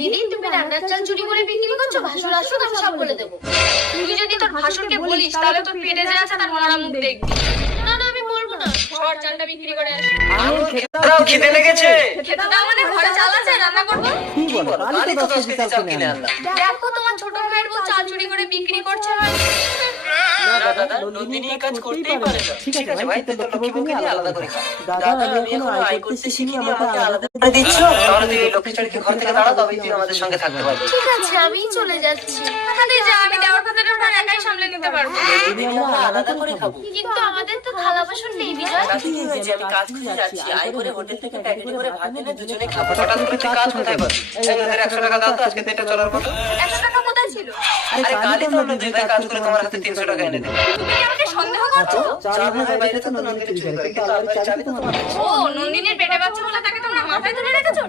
দিদি তুমি রান্নার চাল চুরি করে বিক্রি করছো, ভাসুর আসুক আমি সব বলে দেবো। তুই যদি তোর ভাসুরকে বলিস তাহলে তোর পেটে যে আছে তার মরা মুখ দেখবি। না না আমি বলবো না। সর চালটা বিক্রি করে আসি। দাও, খিদে লেগেছে। খেতে দাও মানে ঘরে চাল আছে রান্না করবো? কি বলো, কালই তো 10 কেজি চাল কিনে আনলাম। দেখো তোমার ছোট ভাইয়ের বউ চাল চুরি করে বিক্রি করছে। না দাদা, নন্দিনী এই কাজ করতেই পারে না। ঠিক আছে ভাই, তুই তো লক্ষ্মী বউকে নিয়ে আলাদা করে খা। দাদা, আমি এখনো আয় করতে শিখিনি, আমাকে আলাদা করে দিচ্ছ? তাহলে তুই এই লক্ষ্মী ছাড়কে ঘর থেকে তাড়া, তবেই তুই আমাদের সঙ্গে থাকতে পারবি। ঠিক আছে আমিই চলে যাচ্ছি। তাহলে যা, আমি দেওয়ার কথাটা ওটা একাই সামলে নিতে পারবো। আমরা আলাদা করে খাবো। কিন্তু আমাদের তো থালা বাসন নেই বিজয়। তাতে কি হয়েছে, আমি কাজ খুঁজে যাচ্ছি, আয় করে হোটেল থেকে প্যাকেটে করে ভাত এনে দুজনে খাবো। হঠাৎ করে তুই কাজ কোথায় পাবি? এই ওদের 100 টাকা দাও তো, আজকে তো এটা চলার কথা। 100 টাকা কোথায় ছিল? আরে কালই তো আমরা দুই ভাই কাজ করে তোমার হাতে 300 টাকা এনে দেবো। তুমি কি আমাকে সন্দেহ করছো? চার ভাই বাইরে তো নন্দিনী চুরি করে, কিন্তু আলাদা চাবি তোমার। ও নন্দিনীর পেটে বাচ্চা বলে তাকে তোমরা মাথায় তুলে রেখেছো?